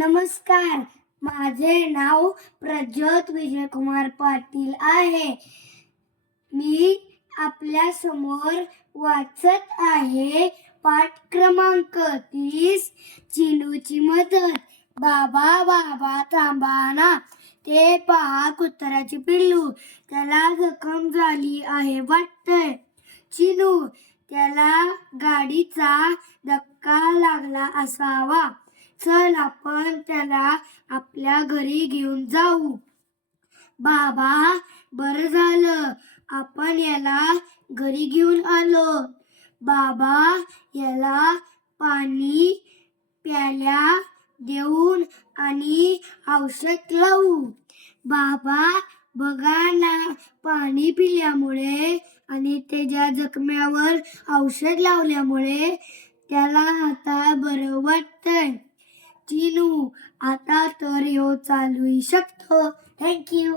नमस्कार, माझे नाव प्रज्योत विजयकुमार पाटील आहे. मी आपल्या समोर वाचत आहे पाठ क्रमांक 30, चिनूची मदत. बाबा बाबा थांबा ना, ते पहा कुत्र्याचे पिल्लू, त्याला जखम झाली आहे वाटतंय. चिनू, त्याला गाडीचा धक्का लागला असावा. चल आपण त्याला आपल्या घरी घेऊन जाऊ. बाबा, बरं झालं आपण याला घरी घेऊन आलो. बाबा, याला पाणी प्यायला देऊन आणि औषध लावू. बाबा, बघा ना, पाणी पिल्यामुळे आणि त्याच्या जखम्यावर औषध लावल्यामुळे त्याला आता बरं वाटतंय. चिनू, आता तर ह्यो चालू शकतो. थँक्यू.